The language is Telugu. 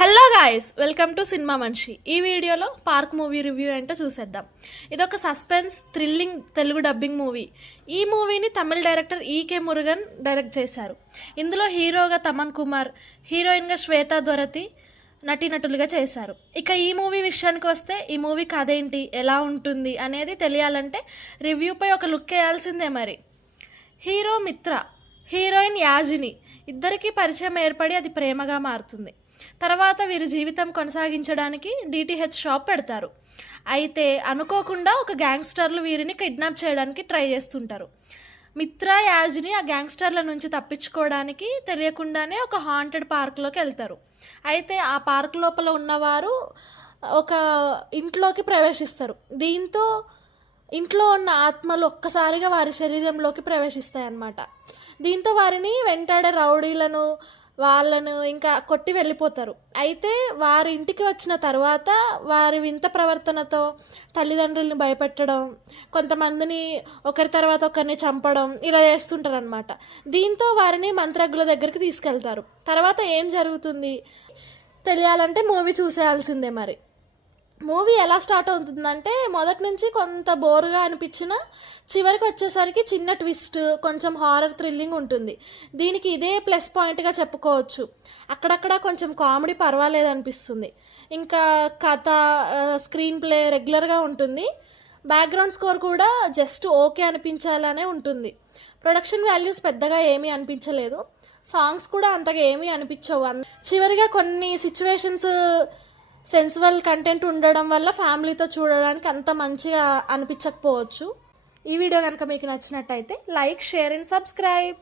Hello guys, welcome to cinema మనిషి. ఈ వీడియోలో పార్క్ మూవీ రివ్యూ ఏంటో చూసేద్దాం. ఇదొక suspense thrilling Telugu dubbing movie. ఈ మూవీని తమిళ డైరెక్టర్ ఈకే మురుగన్ డైరెక్ట్ చేశారు. ఇందులో హీరోగా తమన్ కుమార్, హీరోయిన్గా శ్వేతా దొరతి నటీనటులుగా చేశారు. ఇక ఈ మూవీ విషయానికి వస్తే ఈ మూవీ కథ ఏంటి, ఎలా ఉంటుంది అనేది తెలియాలంటే రివ్యూపై ఒక లుక్ వేయాల్సిందే. మరి హీరో మిత్ర, హీరోయిన్ యాజిని ఇద్దరికీ పరిచయం ఏర్పడి అది ప్రేమగా మారుతుంది. తర్వాత వీరి జీవితం కొనసాగించడానికి డిటిహెచ్ షాప్ పెడతారు. అయితే అనుకోకుండా ఒక గ్యాంగ్స్టర్లు వీరిని కిడ్నాప్ చేయడానికి ట్రై చేస్తుంటారు. మిత్ర, యాజిని ఆ గ్యాంగ్స్టర్ల నుంచి తప్పించుకోవడానికి తెలియకుండానే ఒక హాంటెడ్ పార్క్లోకి వెళ్తారు. అయితే ఆ పార్క్ లోపల ఉన్నవారు ఒక ఇంట్లోకి ప్రవేశిస్తారు. దీంతో ఇంట్లో ఉన్న ఆత్మలు ఒక్కసారిగా వారి శరీరంలోకి ప్రవేశిస్తాయి అన్నమాట. దీంతో వారిని వెంటాడే రౌడీలను వాళ్ళను ఇంకా కొట్టి వెళ్ళిపోతారు. అయితే వారి ఇంటికి వచ్చిన తర్వాత వారి వింత ప్రవర్తనతో తల్లిదండ్రుల్ని భయపెట్టడం, కొంతమందిని ఒకరి తర్వాత ఒకరిని చంపడం ఇలా చేస్తుంటారు అనమాట. దీంతో వారిని మంత్రజ్ఞుల దగ్గరికి తీసుకెళ్తారు. తర్వాత ఏం జరుగుతుంది తెలియాలంటే మూవీ చూసేయాల్సిందే. మరి మూవీ ఎలా స్టార్ట్ అవుతుందంటే మొదటి నుంచి కొంత బోరుగా అనిపించిన చివరికి వచ్చేసరికి చిన్న ట్విస్ట్, కొంచెం హారర్ థ్రిల్లింగ్ ఉంటుంది. దీనికి ఇదే ప్లస్ పాయింట్గా చెప్పుకోవచ్చు. అక్కడక్కడ కొంచెం కామెడీ పర్వాలేదు అనిపిస్తుంది. ఇంకా కథ, స్క్రీన్ ప్లే రెగ్యులర్గా ఉంటుంది. బ్యాక్గ్రౌండ్ స్కోర్ కూడా జస్ట్ ఓకే అనిపించాలనే ఉంటుంది. ప్రొడక్షన్ వాల్యూస్ పెద్దగా ఏమీ అనిపించలేదు. సాంగ్స్ కూడా అంతగా ఏమీ అనిపించవు. చివరిగా కొన్ని సిచ్యువేషన్స్ సెన్సువల్ కంటెంట్ ఉండడం వల్ల ఫ్యామిలీతో చూడడానికి అంత మంచిగా అనిపించకపోవచ్చు. ఈ వీడియో కనుక మీకు నచ్చినట్టయితే లైక్, షేర్ అండ్ సబ్స్క్రైబ్.